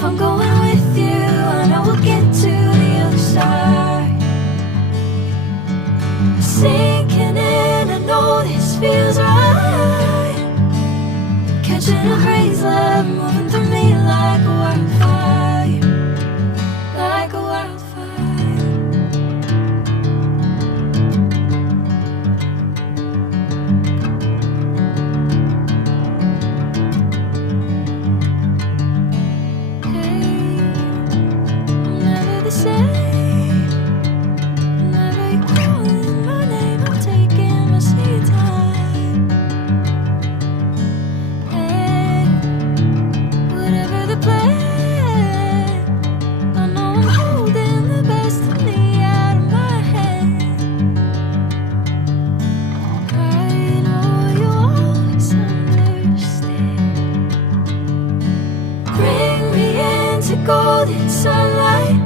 If I'm going with you, I know we'll get to the other side. Sinking in, I know this feels right. Catching a crazy love, moving through me like a wildfire, like a wildfire. Hey, I'm never the same. Whenever you're calling my name, I'm taking my sweet time. Hey, whatever the plan, I know I'm holding the best of me out of my hand. I know you always understand. Bring me into golden sunlight.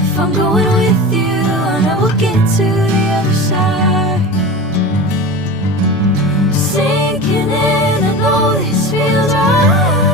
If I'm going with you, I know we'll get to the other side. Sinking in, I know this feels right.